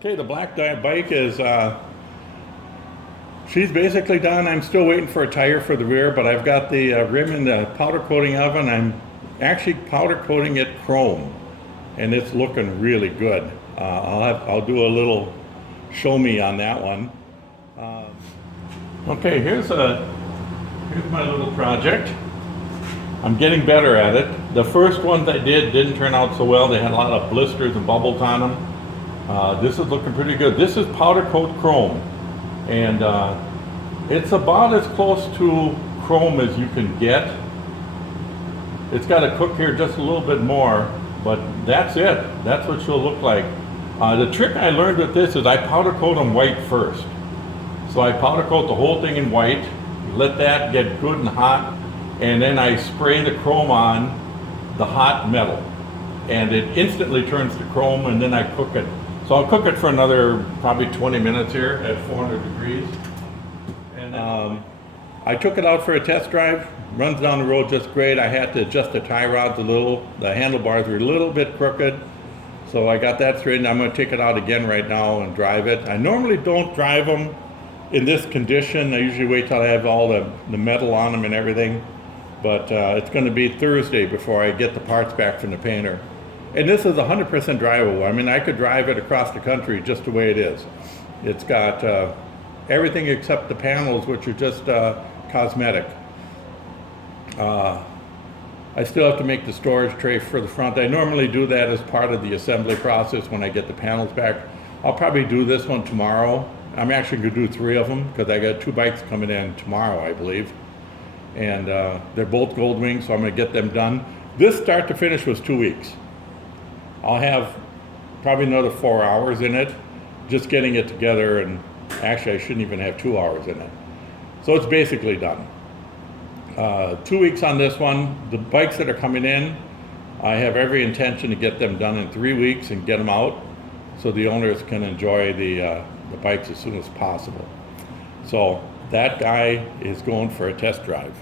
Okay, the black bike is, she's basically done. I'm still waiting for a tire for the rear, but I've got the rim in the powder coating oven. I'm actually powder coating it chrome, and it's looking really good. I'll do a little show me on that one. Okay, here's my little project. I'm getting better at it. The first ones I did didn't turn out so well. They had a lot of blisters and bubbles on them. This is looking pretty good. This is powder coat chrome, and it's about as close to chrome as you can get. It's got to cook here just a little bit more, but that's it. That's what she'll look like. The trick I learned with this is I powder coat them white first. So I powder coat the whole thing in white, let that get good and hot, and then I spray the chrome on the hot metal, and it instantly turns to chrome, and then I cook it. So I'll cook it for another probably 20 minutes here at 400 degrees. And then I took it out for a test drive. Runs down the road just great. I had to adjust the tie rods a little. The handlebars were a little bit crooked, so I got that straightened. I'm going to take it out again right now and drive it. I normally don't drive them in this condition. I usually wait till I have all the metal on them and everything. But it's going to be Thursday before I get the parts back from the painter. And this is 100% drivable. I mean, I could drive it across the country just the way it is. It's got everything except the panels, which are just cosmetic. I still have to make the storage tray for the front. I normally do that as part of the assembly process when I get the panels back. I'll probably do this one tomorrow. I'm actually going to do 3 of them because I got 2 bikes coming in tomorrow, I believe. And they're both Goldwing, so I'm going to get them done. This start to finish was 2 weeks. I'll have probably another 4 hours in it, just getting it together, and actually I shouldn't even have 2 hours in it. So it's basically done. 2 weeks on this one. The bikes that are coming in, I have every intention to get them done in 3 weeks and get them out so the owners can enjoy the bikes as soon as possible. So that guy is going for a test drive.